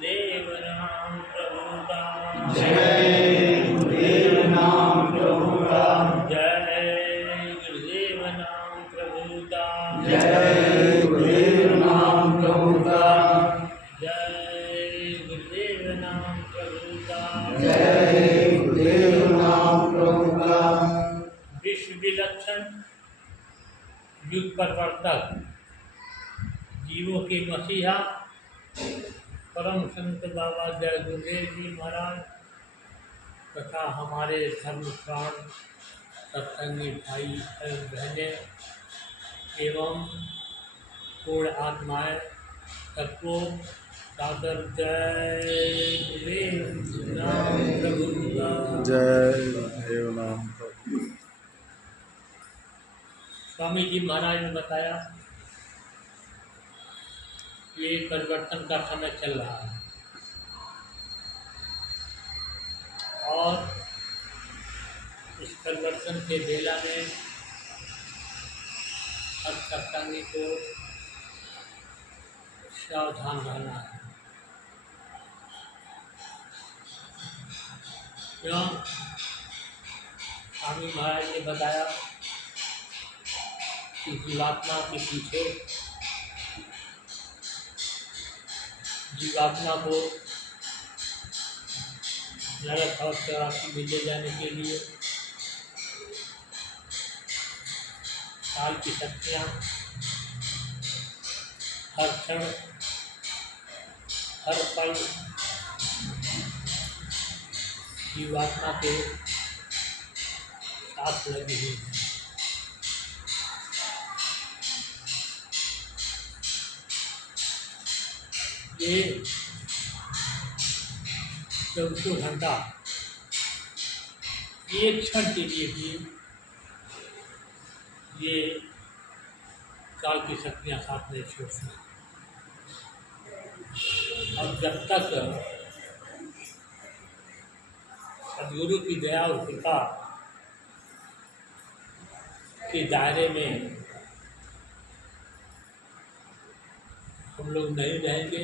गुरुदेव नाम प्रभु का जय गुरुदेव नाम प्रभु का जय गुरुदेव नाम प्रभु का जय गुरुदेव नाम प्रभु का जय गुरुदेव नाम प्रभु का जय गुरुदेव नाम प्रभु का विश्व विलक्षण युग प्रवर्तक जीवों के मसीहा परम संत बाबा जय गुरुदेव जी महाराज तथा हमारे धर्म प्राण सत्संगी भाई एवं बहनें एवं पूर्ण आत्माएं सबको सादर जय गुरुदेव नाम प्रभु का जय गुरुदेव नाम प्रभु। स्वामी जी महाराज ने बताया ये परिवर्तन का समय चल रहा है और इस परिवर्तन के बेला में हर सत्संगी को सावधान रहना है। क्यों? स्वामी महाराज ने बताया कि जीवात्मा के पीछे जीवात्मा को नरक और चौरासी में ले जाने के लिए काल की शक्तियाँ हर क्षण हर पल जीवात्मा के साथ लगी हुई है। ये 24 घंटा एक क्षण के लिए भी ये काल की शक्तियाँ साथ नहीं छोड़ती। और जब तक सदगुरु की दया और कृपा के दायरे में हम लोग नहीं रहेंगे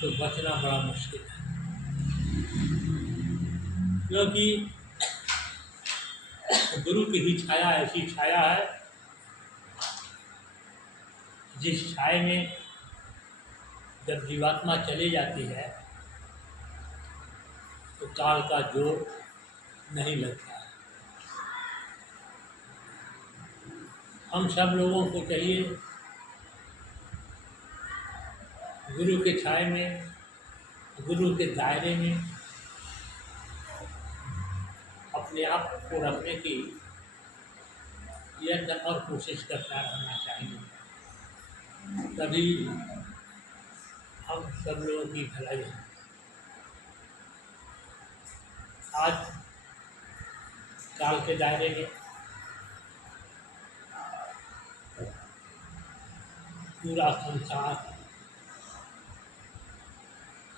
तो बचना बड़ा मुश्किल है। क्योंकि गुरु की ही छाया ऐसी छाया है जिस छाया में जब जीवात्मा चली जाती है तो काल का जोर नहीं लगता है। हम सब लोगों को चाहिए गुरु के छाए में, गुरु के दायरे में अपने आप को रखने की यत्न और कोशिश करता रहना चाहिए। तभी हम सब लोगों की भलाई है। आज काल के दायरे में पूरा संसार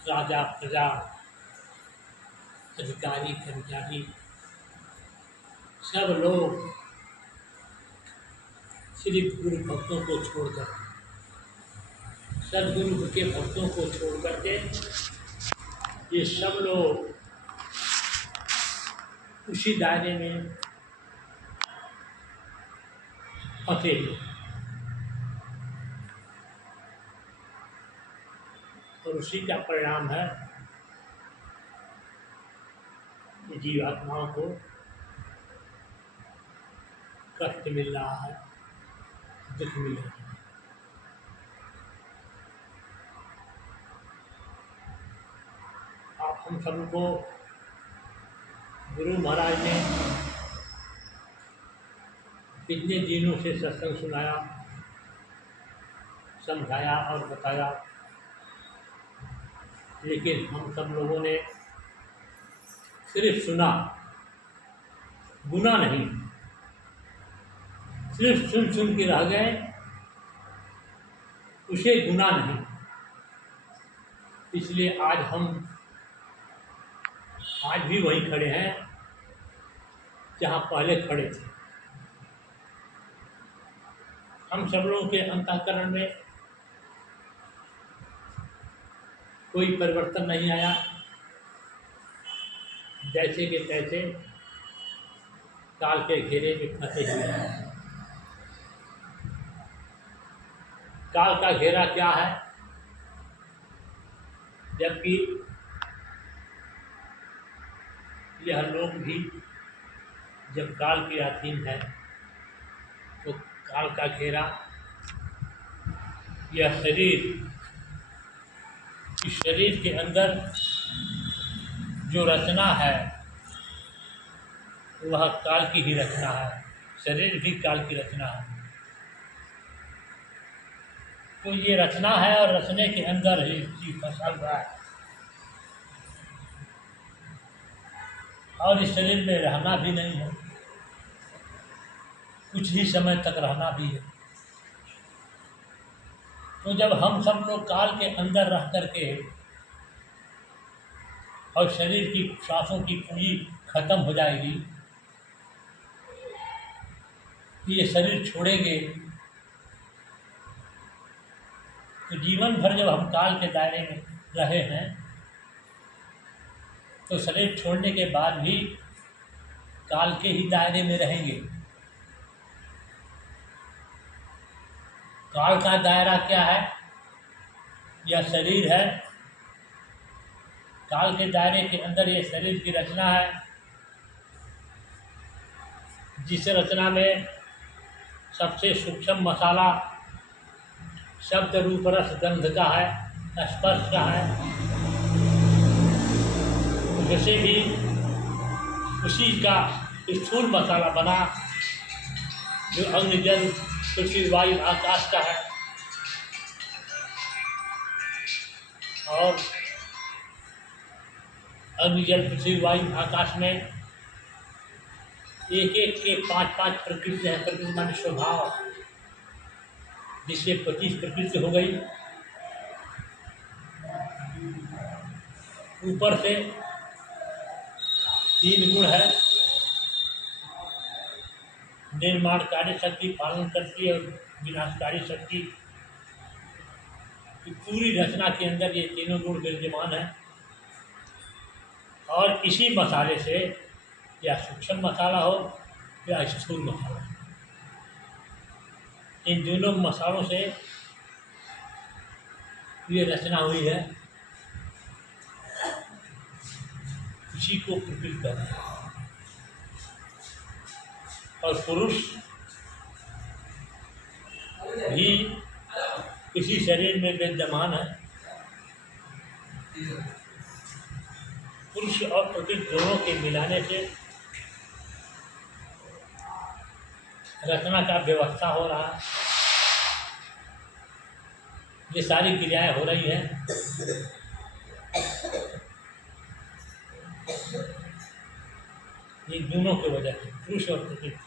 राजा प्रजा अधिकारी कर्मचारी सब लोग सिर्फ गुरु भक्तों को छोड़कर सदगुरु के भक्तों को छोड़ करके ये सब लोग उसी दायरे में फंसे हैं। और उसी का परिणाम है कि जीवात्माओं को कष्ट मिल रहा है, दुख मिल रहा है। आप हम सबको गुरु महाराज ने कितने दिनों से सत्संग सुनाया, समझाया और बताया, लेकिन हम सब लोगों ने सिर्फ सुना, गुना नहीं, सिर्फ सुन सुन के रह गए, उसे गुना नहीं। इसलिए आज भी वहीं खड़े हैं जहाँ पहले खड़े थे। हम सब लोगों के अंतःकरण में कोई परिवर्तन नहीं आया, जैसे के तैसे काल के घेरे में फंसे हुए हैं। काल का घेरा क्या है? जबकि यह लोग भी जब काल के अधीन है तो काल का घेरा, यह शरीर, इस शरीर के अंदर जो रचना है वह काल की ही रचना है, शरीर भी काल की रचना है। तो ये रचना है और रचने के अंदर ही जीव फंसा हुआ है और इस शरीर में रहना भी नहीं है, कुछ ही समय तक रहना भी है। तो जब हम सब लोग काल के अंदर रह करके और शरीर की सांसों की पूंजी खत्म हो जाएगी, ये शरीर छोड़ेंगे, तो जीवन भर जब हम काल के दायरे में रहे हैं तो शरीर छोड़ने के बाद भी काल के ही दायरे में रहेंगे। काल का दायरा क्या है? यह शरीर है। काल के दायरे के अंदर ये शरीर की रचना है, जिस रचना में सबसे सूक्ष्म मसाला शब्द रूप रस गंध का है, स्पर्श का है। वैसे भी उसी का स्थूल मसाला बना जो अग्नि जल पृथ्वी वायु आकाश का है। और अग्नि जल पृथ्वी वायु आकाश में एक एक के 5-5 प्रकृति है। प्रकृति माने स्वभाव, जिससे 25 प्रकृति हो गई। ऊपर से 3 गुण है, निर्माणकारी शक्ति, पालन करती और विनाशकारी शक्ति। पूरी रचना के अंदर ये तीनों गुण विद्यमान है। और इसी मसाले से, या सूक्ष्म मसाला हो या स्थूल मसाला, इन दोनों मसालों से ये रचना हुई है। इसी को प्रकृति कहते हैं। और पुरुष भी इसी शरीर में विद्यमान है। पुरुष और प्रकृति दोनों के मिलाने से रचना का व्यवस्था हो रहा है। ये सारी क्रियाएं हो रही हैं। ये दोनों की वजह से, पुरुष और प्रकृति।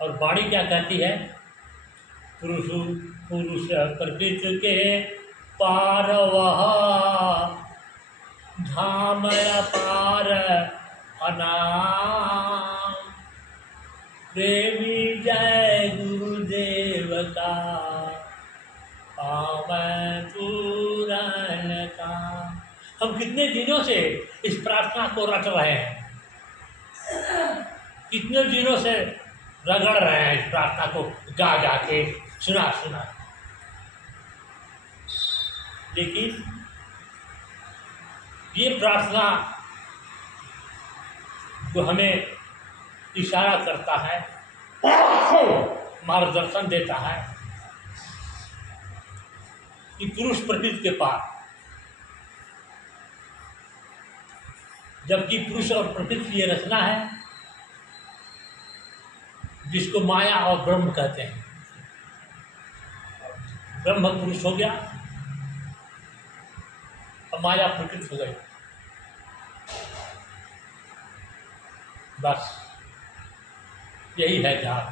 और वाणी क्या कहती है? पुरुष प्रकृति के पार वह धाम अपार अनाम, प्रेमी जय गुरुदेव का पावै पूरन का। हम कितने दिनों से इस प्रार्थना को रट रहे हैं, कितने दिनों से रगड़ रहे हैं इस प्रार्थना को, गा गा के, सुना सुना। लेकिन ये प्रार्थना जो हमें इशारा करता है, मार्गदर्शन देता है कि पुरुष प्रकृति के पार, जबकि पुरुष और प्रकृति की रचना है जिसको माया और ब्रह्म कहते हैं। ब्रह्म पुरुष हो गया और माया प्रकृति हो गई। बस यही है जाल।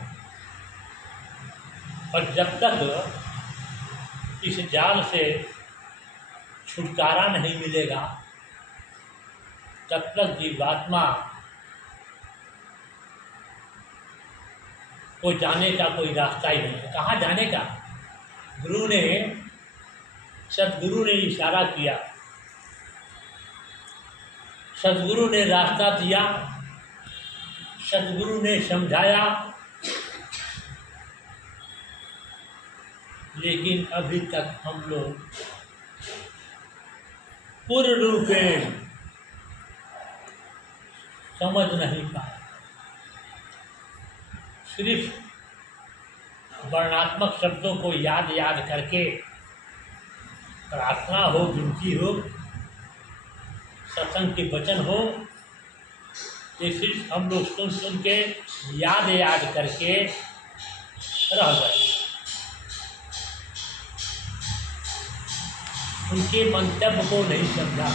और जब तक इस जाल से छुटकारा नहीं मिलेगा तब तक जीवात्मा को जाने का कोई रास्ता ही नहीं है। कहाँ जाने का? गुरु ने सदगुरु ने इशारा किया, सदगुरु ने रास्ता दिया, सदगुरु ने समझाया, लेकिन अभी तक हम लोग पूर्ण रूप में समझ नहीं पाए। सिर्फ वर्णात्मक शब्दों को याद करके प्रार्थना हो, विनती हो, सत्संग के वचन हो, ये सिर्फ हम लोग सुन के याद करके रह गए। उनके मंतव्य को नहीं समझा,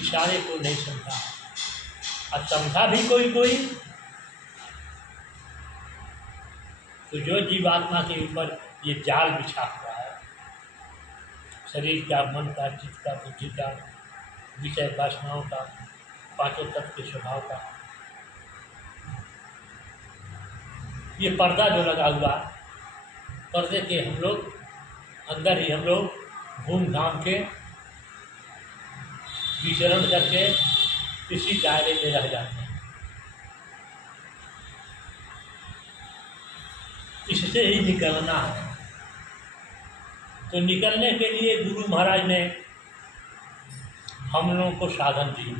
इशारे को नहीं समझा, और समझा भी कोई तो जो जीवात्मा के ऊपर ये जाल बिछा हुआ है, शरीर का, मन का, चित्त का, बुद्धि का, विषय वासनाओं का, पांचों तत्व के स्वभाव का, ये पर्दा जो लगा हुआ, पर्दे के हम लोग अंदर ही हम लोग घूम घाम के विचरण करके इसी दायरे में रह जाते हैं। इससे ही निकलना है। तो निकलने के लिए गुरु महाराज ने हम लोगों को साधन दिए।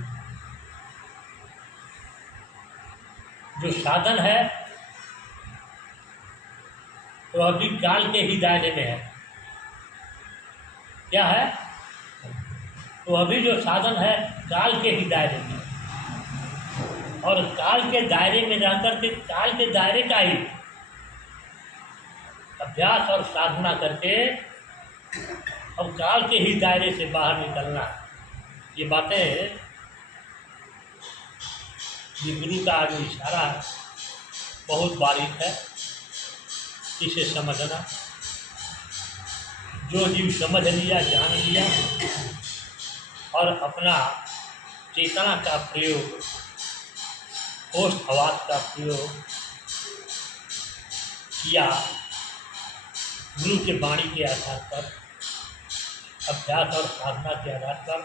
जो साधन है तो अभी काल के ही दायरे में है। क्या है? तो अभी जो साधन है काल के ही दायरे में, और काल के दायरे में रहकर के काल के दायरे का ही अभ्यास और साधना करके अब काल के ही दायरे से बाहर निकलना है। ये बातें, ये गुरु का जो इशारा है बहुत बारीक है, इसे समझना। जो जीव समझ लिया, जान लिया और अपना चेतना का प्रयोग, होश हवास का प्रयोग किया, गुरु के वाणी के आधार पर, अभ्यास और साधना के आधार पर,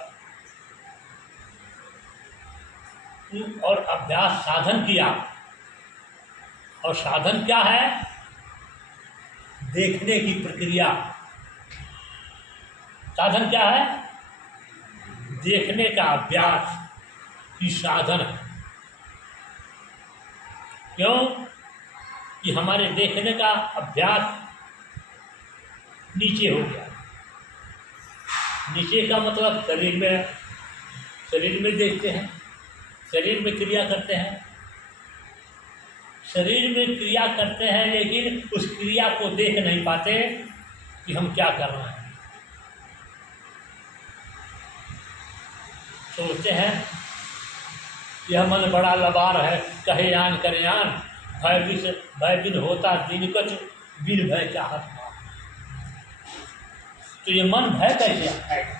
और अभ्यास साधन किया। और साधन क्या है? देखने की प्रक्रिया। साधन क्या है? देखने का अभ्यास की साधन है। क्यों? कि हमारे देखने का अभ्यास नीचे हो गया। नीचे का मतलब शरीर में देखते हैं, शरीर में क्रिया करते हैं, शरीर में क्रिया करते हैं, लेकिन उस क्रिया को देख नहीं पाते कि हम क्या कर रहे हैं। सोचते हैं यह मन बड़ा लबार है, कहे आन करे आन, भय बिन होता दिन कछ, बिन भय चाहत। तो ये मन भय कैसे आएगा?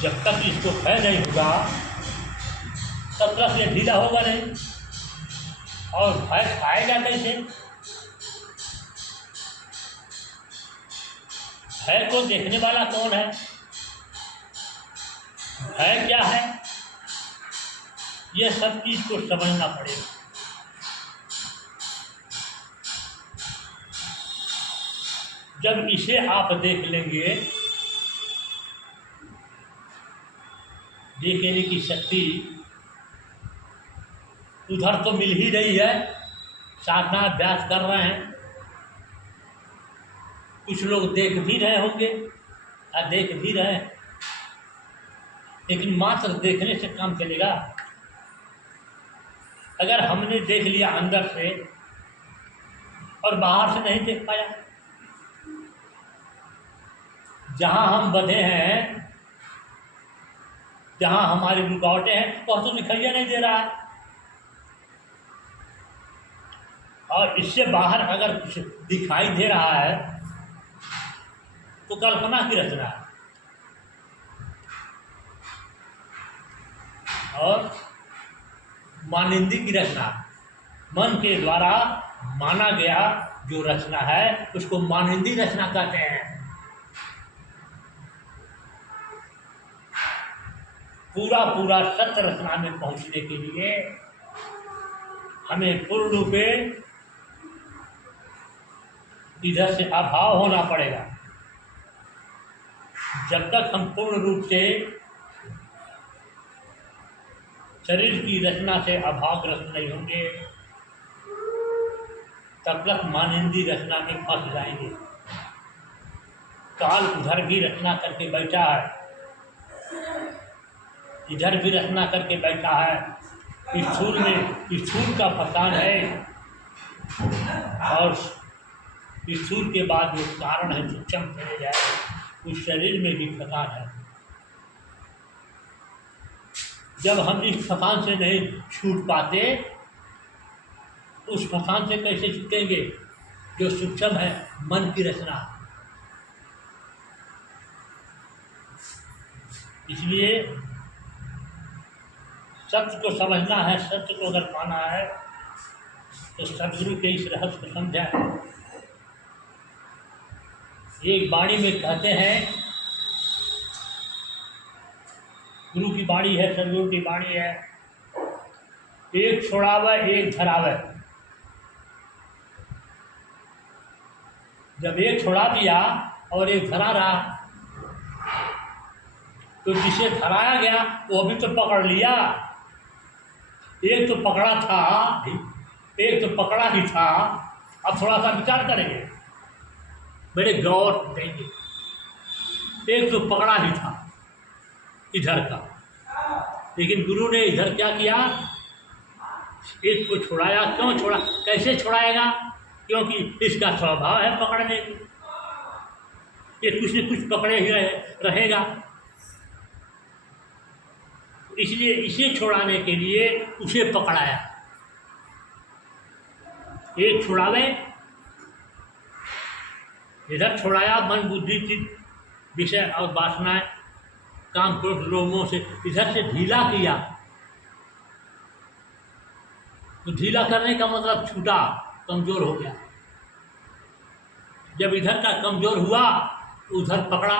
जब तक इसको भय नहीं होगा तब तक ये ढीला होगा नहीं। और भय खाएगा कैसे? भय को देखने वाला कौन है? भय क्या है? यह सब चीज को समझना पड़ेगा। जब इसे आप देख लेंगे, देखने की शक्ति उधर तो मिल ही रही है, साधना अभ्यास कर रहे हैं, कुछ लोग देख भी रहे होंगे या देख भी रहे हैं, लेकिन मात्र देखने से काम चलेगा? अगर हमने देख लिया अंदर से और बाहर से नहीं देख पाया, जहाँ हम बंधे हैं, जहाँ हमारी रुकावटें हैं, वह तो दिखाई नहीं दे रहा है। और इससे बाहर अगर कुछ दिखाई दे रहा है तो कल्पना की रचना है। और मानिंदी की रचना, मन के द्वारा माना गया, जो रचना है उसको मानहिंदी रचना कहते हैं। पूरा पूरा सत्य रचना में पहुंचने के लिए हमें पूर्ण रूपे इधर से अभाव होना पड़ेगा। जब तक हम पूर्ण रूप से शरीर की रचना से अभावग्रस्त नहीं होंगे तब तक मानहिंदी रचना में फंस जाएंगे। काल उधर भी रचना करके बैठा है, इधर भी रचना करके बैठा है। स्थूल में स्थूल का फसान है और स्थूल के बाद जो कारण है सूक्ष्म चले जाए उस शरीर में भी फसान है। जब हम इस फसान से नहीं छूट पाते उस फसान से कैसे छूटेंगे जो सूक्ष्म है, मन की रचना। इसलिए सत्य को समझना है, सत्य को अगर पाना है तो सदगुरु के इस रहस्य को समझा। एक वाणी में कहते हैं, गुरु की वाणी है, सदगुरु की वाणी है, एक छोड़ावे एक धरावे। जब एक छोड़ा दिया और एक धरा रहा तो जिसे धराया गया वो भी तो पकड़ लिया। एक तो पकड़ा था, एक तो पकड़ा ही था। अब थोड़ा सा विचार करेंगे, बड़े गौर देंगे। एक तो पकड़ा ही था इधर का, लेकिन गुरु ने इधर क्या किया, एक को छुड़ाया। क्यों छोड़ा, कैसे छुड़ाएगा? क्योंकि इसका स्वभाव है पकड़ने की, ये कुछ न कुछ पकड़े ही रहेगा। इसलिए इसे छुड़ाने के लिए उसे पकड़ाया। एक छुड़ावे, इधर छुड़ाया मन बुद्धि चित्त विषय और वासनाएं काम क्रोध लोभों से, इधर से ढीला किया। तो ढीला करने का मतलब छूटा, कमजोर हो गया। जब इधर का कमजोर हुआ तो उधर पकड़ा,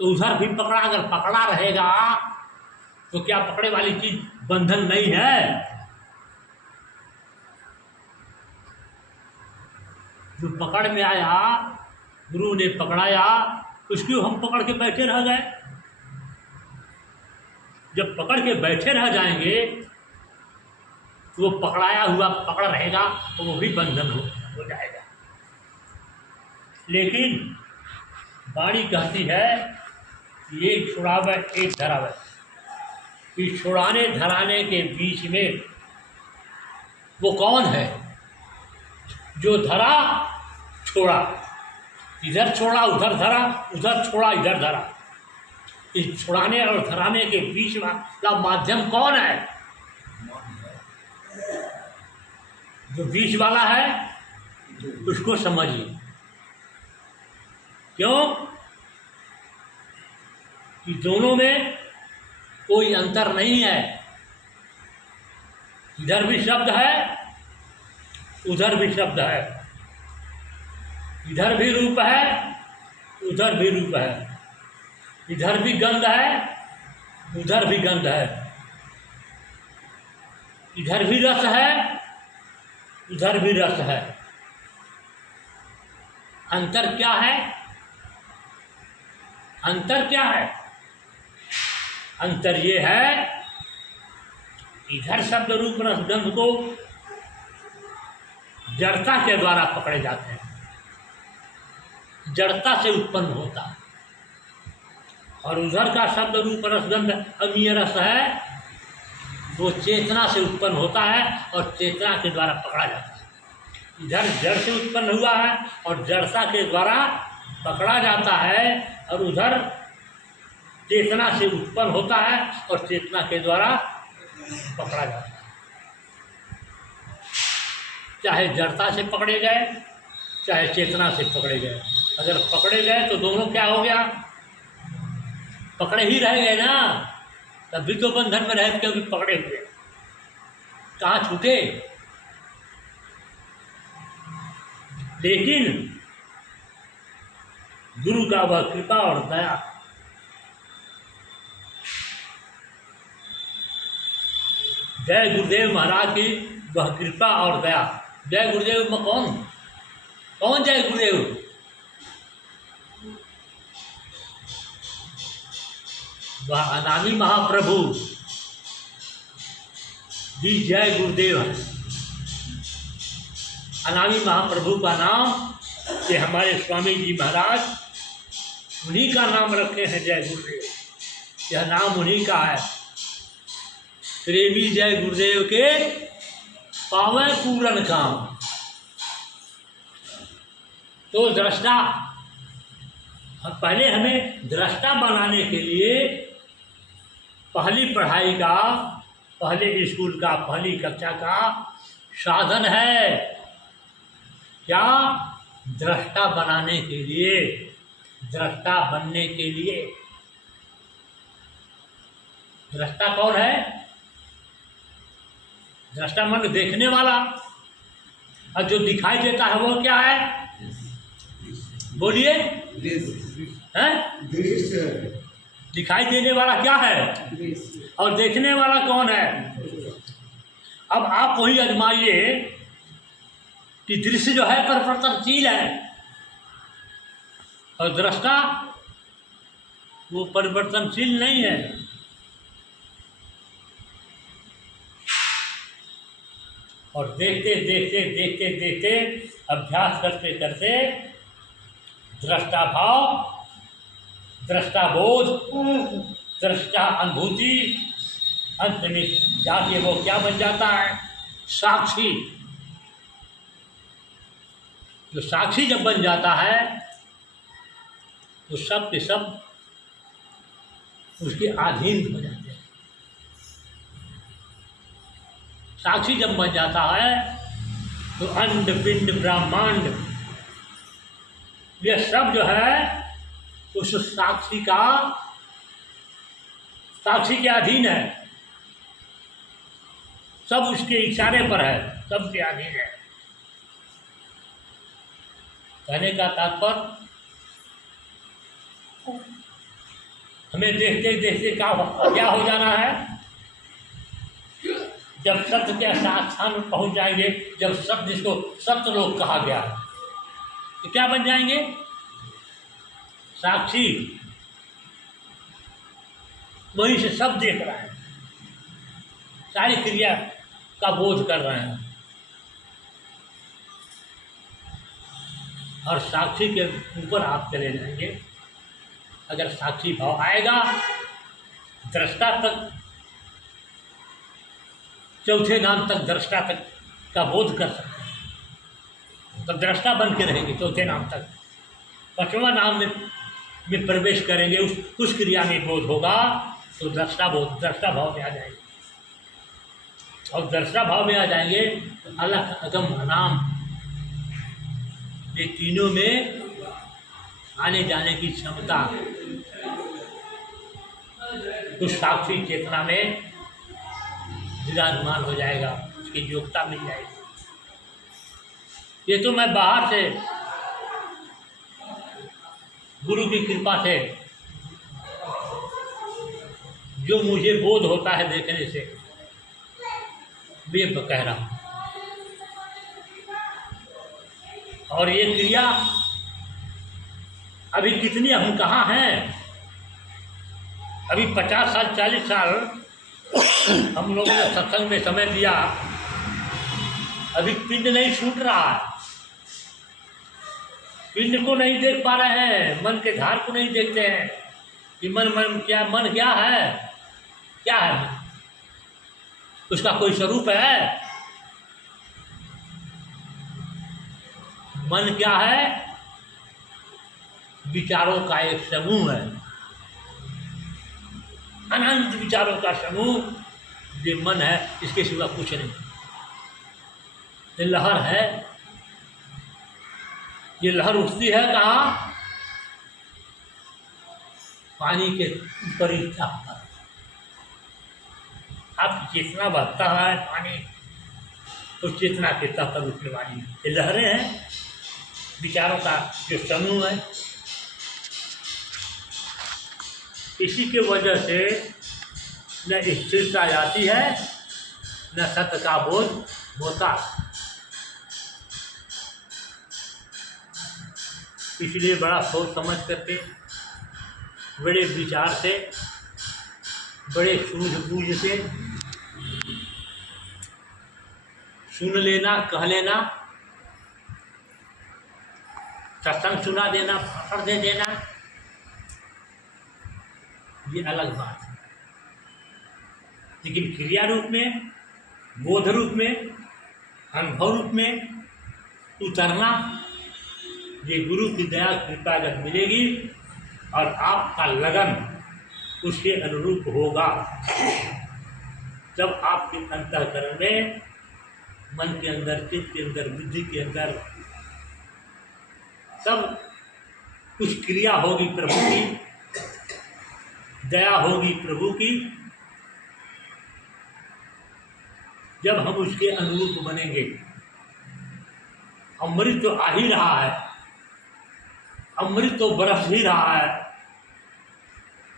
तो उधर भी पकड़ा। अगर पकड़ा रहेगा तो क्या पकड़े वाली चीज बंधन नहीं है? जो पकड़ में आया, गुरु ने पकड़ाया, उसको हम पकड़ के बैठे रह गए। जब पकड़ के बैठे रह जाएंगे तो वो पकड़ाया हुआ पकड़ रहेगा तो वो भी बंधन हो जाएगा। लेकिन वाणी कहती है एक छुड़ावे एक धरावे। इस छुड़ाने धराने के बीच में वो कौन है जो धरा छोड़ा, इधर छोड़ा उधर धरा, उधर छोड़ा इधर धरा। इस छुड़ाने और धराने के बीच वाला माध्यम कौन है? जो बीच वाला है उसको समझिए। क्यों कि दोनों में कोई अंतर नहीं है। इधर भी शब्द है उधर भी शब्द है, इधर भी रूप है उधर भी रूप है, इधर भी गंध है उधर भी गंध है, इधर भी रस है उधर भी रस है। अंतर क्या है? अंतर क्या है? अंतर ये है, इधर शब्द रूप रस गंध को जड़ता के द्वारा पकड़े जाते हैं, जड़ता से उत्पन्न होता है। और उधर का शब्द रूप रस गंध अमीय रस है, वो चेतना से उत्पन्न होता है और चेतना के द्वारा पकड़ा जाता है। इधर जड़ से उत्पन्न हुआ है और जड़ता के द्वारा पकड़ा जाता है, और उधर चेतना से उत्पन्न होता है और चेतना के द्वारा पकड़ा जाता है। चाहे जड़ता से पकड़े गए चाहे चेतना से पकड़े गए, अगर पकड़े गए तो दोनों क्या हो गया? पकड़े ही रह गए ना, तब भी तो बंधन में रहे क्योंकि पकड़े हुए। कहाँ छूटे? लेकिन गुरु का वह कृपा और दया, जय गुरुदेव महाराज की वह कृपा और दया। जय गुरुदेव में कौन कौन जय गुरुदेव? वह अनामी महाप्रभु जी जय गुरुदेव है। अनामी महाप्रभु का नाम ये हमारे स्वामी जी महाराज उन्हीं का नाम रखे हैं जय गुरुदेव। यह नाम उन्हीं का है। प्रेमी जय गुरुदेव के पावे पूरन काम। तो दृष्टा, पहले हमें दृष्टा बनाने के लिए पहली पढ़ाई का, पहले स्कूल का, पहली कक्षा का साधन है क्या? दृष्टा बनाने के लिए, दृष्टा बनने के लिए। दृष्टा कौन है? दृष्टा मन देखने वाला, और जो दिखाई देता है वो क्या है? बोलिए, हैं? दिखाई देने वाला क्या है और देखने वाला कौन है? अब आप वही आजमाइए कि दृश्य जो है परिवर्तनशील है और दृष्टा वो परिवर्तनशील नहीं है। और देखते देखते देखते देखते अभ्यास करते करते दृष्टा भाव, दृष्टा बोध, दृष्टा अनुभूति, अंत में जाके वो क्या बन जाता है? साक्षी। जो साक्षी जब बन जाता है तो सब के सब उसके अधीन हो जाते हैं। साक्षी जब बन जाता है तो अंड पिंड ब्रह्मांड यह सब जो है उस साक्षी का, साक्षी के अधीन है। सब उसके इशारे पर है, सब के अधीन है। कहने का तात्पर्य हमें देखते देखते क्या हो जाना है? जब सत्य के स्थान में पहुंच जाएंगे, जब सत्य, जिसको सत्य लोग कहा गया है, तो क्या बन जाएंगे? साक्षी। वहीं से सब देख रहा है, सारी क्रिया का बोध कर रहे हैं। और साक्षी के ऊपर आप चले जाएंगे। अगर साक्षी भाव आएगा, दृष्टा तक, चौथे नाम तक दृष्टा तक का बोध कर सकते हैं, तो दृष्टा बन के रहेंगे चौथे नाम तक। पांचवा नाम में प्रवेश करेंगे, उस क्रिया में बोध होगा तो दृष्टा बोध, दृष्टा भाव में आ जाएंगे। और दृष्टा भाव में आ जाएंगे तो अलग अगम अनाम, ये तीनों में आने जाने की क्षमता उस साक्षी चेतना में विराजमान हो जाएगा, उसकी योग्यता मिल जाएगी। ये तो मैं बाहर से गुरु की कृपा से जो मुझे बोध होता है देखने से, ये कह रहा हूँ। और ये क्रिया अभी कितनी, हम कहाँ हैं? अभी 50 साल 40 साल हम लोगों ने सत्संग में समय दिया, अभी पिंड नहीं छूट रहा है। पिंड को नहीं देख पा रहे हैं, मन के धार को नहीं देखते हैं कि मन क्या है, क्या है? उसका कोई स्वरूप है? मन क्या है? विचारों का एक समूह है, अनंत विचारों का समूह ये मन है, इसके सिवा कुछ नहीं। ये लहर है, ये लहर उठती है कहाँ? पानी के ऊपर ही पर। आपकी चेतना बहता है पानी, उस चेतना के तह पर उठने वाली ये लहरें हैं। विचारों का जो समूह है, इसी के वजह से न स्थिरता आती है न सत्य का बोध होता। इसलिए बड़ा सोच समझ करके, बड़े विचार से, बड़े सूझबूझ से सुन लेना, कह लेना, सत्संग सुना देना, भाषण दे देना, ये अलग बात है। लेकिन क्रिया रूप में, बोध रूप में, अनुभव रूप में उतरना, ये गुरु की दया कृपा जब मिलेगी और आपका लगन उसके अनुरूप होगा, जब आपके अंतःकरण में, मन के अंदर, चित्त के अंदर, बुद्धि के अंदर सब कुछ क्रिया होगी प्रभु की, दया होगी प्रभु की, जब हम उसके अनुरूप बनेंगे। अमृत तो आ ही रहा है, अमृत तो बरस ही रहा है,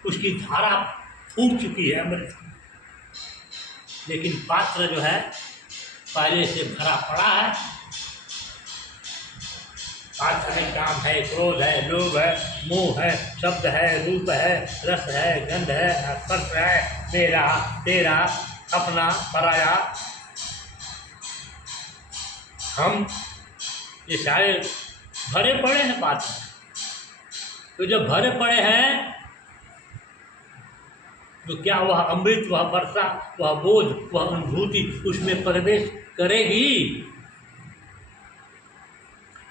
उसकी धारा फूट चुकी है अमृत की, लेकिन पात्र जो है पहले से भरा पड़ा है। पात्र में काम है, क्रोध है, लोभ है, मोह है, शब्द है, रूप है, रस है, गंध है, स्पर्श है, मेरा, तेरा, अपना, पराया, हम, ये सारे भरे पड़े हैं पात्र। तो जब भरे पड़े हैं तो क्या वह अमृत, वह वर्षा, वह बोझ, वह अनुभूति उसमें प्रवेश करेगी?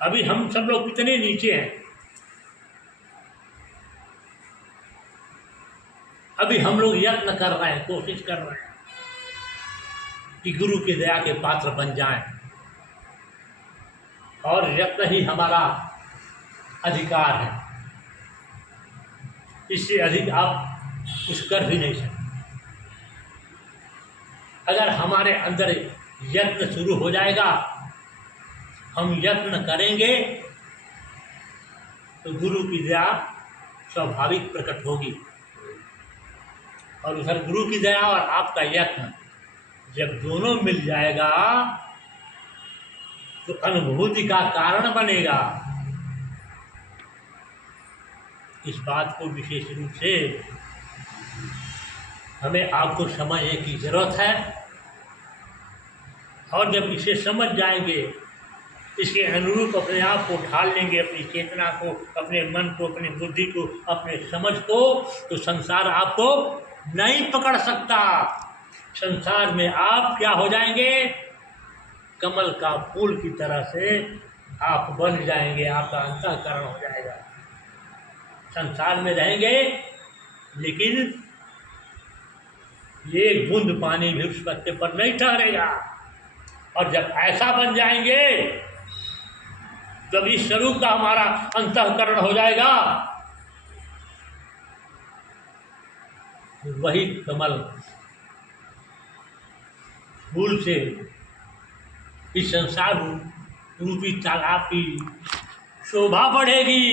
अभी हम सब लोग कितने नीचे हैं, अभी हम लोग यत्न कर रहे हैं, कोशिश कर रहे हैं कि गुरु की दया के पात्र बन जाएं, और यत्न ही हमारा अधिकार है, इससे अधिक आप कुछ कर भी नहीं सकते। अगर हमारे अंदर यत्न शुरू हो जाएगा, हम यत्न करेंगे, तो गुरु की दया स्वाभाविक प्रकट होगी। और उधर गुरु की दया और आपका यत्न जब दोनों मिल जाएगा तो अनुभूति का कारण बनेगा। इस बात को विशेष रूप से हमें आपको समझने की ज़रूरत है, और जब इसे समझ जाएंगे, इसके अनुरूप अपने आप को ढाल लेंगे, अपनी चेतना को, अपने मन को, अपनी बुद्धि को, अपने समझ को, तो संसार आपको नहीं पकड़ सकता। संसार में आप क्या हो जाएंगे? कमल का फूल की तरह से आप बन जाएंगे, आपका अंतःकरण हो जाएगा। संसार में रहेंगे लेकिन एक बूंद पानी भी उस पत्ते पर नहीं ठहरेगा। और जब ऐसा बन जाएंगे, जब इस स्वरूप का हमारा अंतःकरण हो जाएगा, वही कमल फूल से इस संसार रूपी तालाब की शोभा बढ़ेगी।